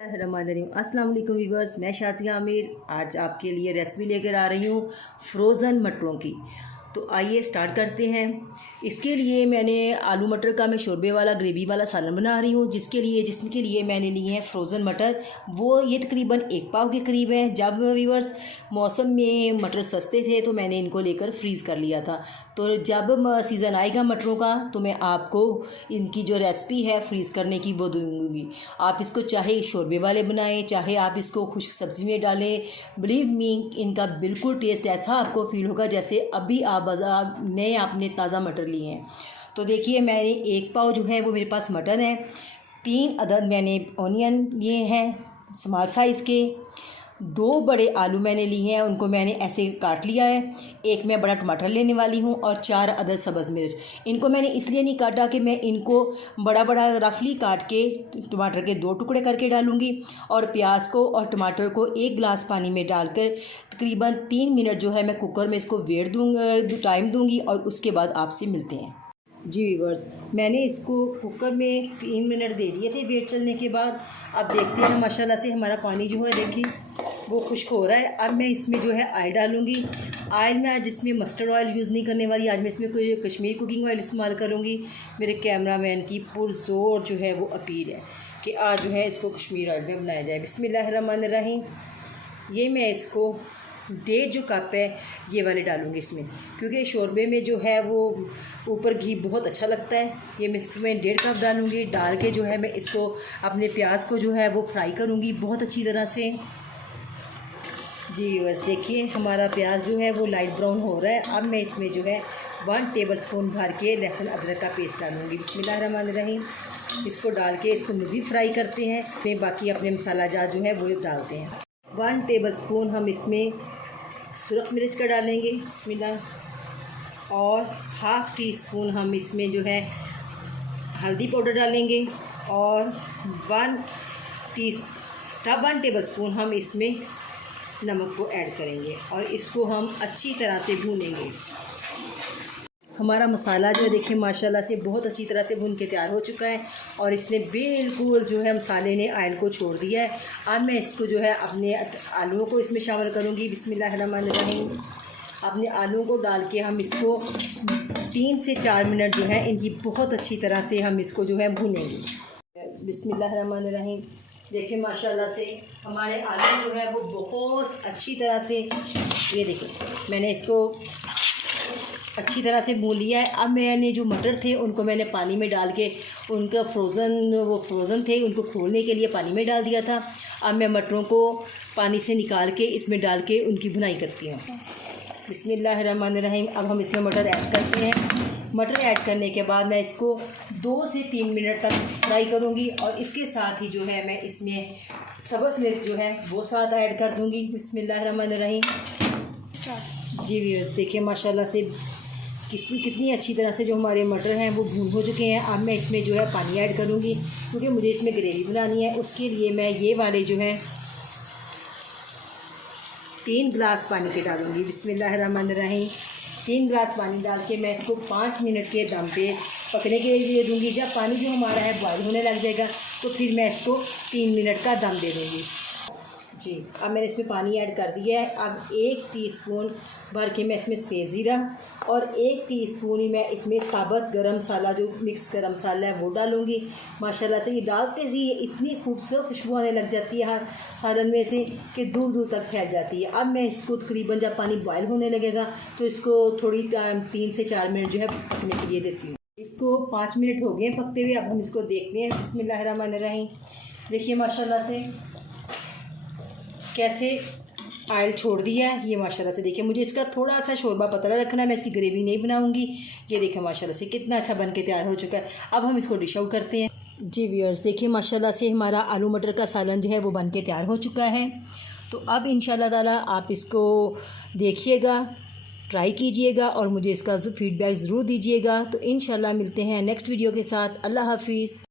अस्सलाम वालेकुम व्यूवर्स, मैं शाज़िया आमिर आज आपके लिए रेसिपी लेकर आ रही हूँ फ्रोज़न मटरों की। तो आइए स्टार्ट करते हैं। इसके लिए मैंने आलू मटर का मैं शोरबे वाला ग्रेवी वाला सालन बना रही हूँ, जिसके लिए मैंने लिए हैं फ्रोज़न मटर। वो ये तकरीबन 1 पाव के करीब है। जब व्यूवर्स मौसम में मटर सस्ते थे तो मैंने इनको लेकर फ्रीज़ कर लिया था। तो जब सीज़न आएगा मटरों का तो मैं आपको इनकी जो रेसिपी है फ्रीज़ करने की वो दूँगी। आप इसको चाहे शोरबे वाले बनाएं, चाहे आप इसको खुश्क सब्ज़ी में डालें। बिलीव मी, इनका बिल्कुल टेस्ट ऐसा आपको फ़ील होगा जैसे अभी आप बाज़ार नए आपने ताज़ा मटर लिए हैं। तो देखिए, मैंने 1 पाव जो है वो मेरे पास मटर है। 3 अदद मैंने ऑनियन लिए हैं स्मॉल साइज़ के। 2 बड़े आलू मैंने लिए हैं, उनको मैंने ऐसे काट लिया है। 1 मैं बड़ा टमाटर लेने वाली हूँ और 4 अदद सब्ज़ मिर्च। इनको मैंने इसलिए नहीं काटा कि मैं इनको बड़ा बड़ा रफली काट के टमाटर के 2 टुकड़े करके डालूँगी और प्याज को और टमाटर को 1 गिलास पानी में डालकर तकरीबन 3 मिनट जो है मैं कुकर में इसको टाइम दूँगी और उसके बाद आपसे मिलते हैं। जी व्यूवर्स, मैंने इसको कुकर में 3 मिनट दे दिए थे वेट चलने के बाद। अब देखते हैं माशाल्लाह से हमारा पानी जो है देखिए वो खुश्क हो रहा है। अब मैं इसमें जो है ऑयल डालूँगी। ऑयल में आज इसमें मस्टर्ड ऑयल यूज़ नहीं करने वाली, आज मैं इसमें कोई कश्मीर कुकिंग ऑयल इस्तेमाल करूँगी। मेरे कैमरामैन की पुरज़ोर जो है वो अपील है कि आज जो है इसको कश्मीर ऑयल में बनाया जाए। बिस्मिल्लाहिर्रहमानिर्रहीम। ये मैं इसको 1.5 जो कप है ये वाले डालूँगी इसमें, क्योंकि शोरबे में जो है वो ऊपर घी बहुत अच्छा लगता है। ये मैं इसमें 1.5 कप डालूँगी। डाल के जो है मैं इसको अपने प्याज को जो है वो फ्राई करूँगी बहुत अच्छी तरह से। जी बस देखिए, हमारा प्याज जो है वो लाइट ब्राउन हो रहा है। अब मैं इसमें जो है 1 टेबलस्पून भर के लहसुन अदरक का पेस्ट डालूँगी। बिस्मिल्लाहिर्रहमानिर्रहीम। इसको डाल के इसको मज़ीद फ्राई करते हैं। फिर बाकी अपने मसाला जात जो है वो डालते हैं। 1 टेबलस्पून हम इसमें सुरख मिर्च का डालेंगे, बिस्मिल्लाह। और ½ टी स्पून हम इसमें जो है हल्दी पाउडर डालेंगे और 1 टेबलस्पून हम इसमें नमक को ऐड करेंगे और इसको हम अच्छी तरह से भूनेंगे। हमारा मसाला जो है देखिए माशाल्लाह से बहुत अच्छी तरह से भून के तैयार हो चुका है और इसने बिल्कुल जो है मसाले ने ऑयल को छोड़ दिया है। अब मैं इसको जो है अपने आलूओं को इसमें शामिल करूँगी। बिस्मिल्लाहिर्रहमानिर्रहीम। अपने आलूओं को डाल के हम इसको 3 से 4 मिनट जो है इनकी बहुत अच्छी तरह से हम इसको जो है भूनेंगे। बिस्मिल्लाहिर्रहमानिर्रहीम। देखिए माशाल्लाह से हमारे आलू जो है वो बहुत अच्छी तरह से, ये देखिए मैंने इसको अच्छी तरह से भून लिया है। अब मैंने जो मटर थे उनको मैंने पानी में डाल के उनका फ्रोज़न थे, उनको खोलने के लिए पानी में डाल दिया था। अब मैं मटरों को पानी से निकाल के इसमें डाल के उनकी भुनाई करती हूँ। बिस्मिल्लाहिर्रहमानिर्रहीम। अब हम इसमें मटर ऐड करते हैं। मटर ऐड करने के बाद मैं इसको 2 से 3 मिनट तक फ्राई करूँगी और इसके साथ ही जो है मैं इसमें सब्ज़ मिर्च जो है वो साथ ऐड कर दूँगी। बिस्मिल्लाहिर्रहमानिर्रहीम। जी व्यूअर्स, देखिए माशाल्लाह से कितनी अच्छी तरह से जो हमारे मटर हैं वो भून हो चुके हैं। अब मैं इसमें जो है पानी ऐड करूँगी, क्योंकि मुझे इसमें ग्रेवी बनानी है। उसके लिए मैं ये वाले जो है 3 गिलास पानी के डालूँगी। बिस्मिल्लाहिर्रहमानिर्रहीम। 3 गिलास पानी डाल के मैं इसको 5 मिनट के दम पे पकने के लिए दूँगी। जब पानी जो हमारा है बॉयल होने लग जाएगा तो फिर मैं इसको 3 मिनट का दम दे दूँगी। जी, अब मैंने इसमें पानी ऐड कर दिया है। अब 1 टीस्पून भर के मैं इसमें सफ़ेद ज़ीरा और 1 टीस्पून ही मैं इसमें साबुत गरम मसाला जो मिक्स गरम मसाला है वो डालूँगी। माशाल्लाह से ये डालते ही ये इतनी खूबसूरत खुशबू आने लग जाती है हर सालन में से कि दूर दूर तक फैल जाती है। अब मैं इसको तकरीबन जब पानी बॉयल होने लगेगा तो इसको थोड़ी टाइम 3 से 4 मिनट जो है पकने के लिए देती हूँ। इसको 5 मिनट हो गए पकते हुए। अब हम इसको देखते हैं। बिस्मिल्लाहिर्रहमानिर्रहीम। देखिए माशाल्लाह से कैसे ऑयल छोड़ दिया है ये माशाल्लाह से। देखिए मुझे इसका थोड़ा सा शोरबा पतला रखना है, मैं इसकी ग्रेवी नहीं बनाऊंगी। ये देखिए माशाल्लाह से कितना अच्छा बन के तैयार हो चुका है। अब हम इसको डिश आउट करते हैं। जी व्यूअर्स, देखिए माशाल्लाह से हमारा आलू मटर का सालन जो है वो बन के तैयार हो चुका है। तो अब इंशाल्लाह ताला आप इसको देखिएगा, ट्राई कीजिएगा और मुझे इसका फ़ीडबैक ज़रूर दीजिएगा। तो इंशाल्लाह मिलते हैं नेक्स्ट वीडियो के साथ। अल्लाह हाफिज़।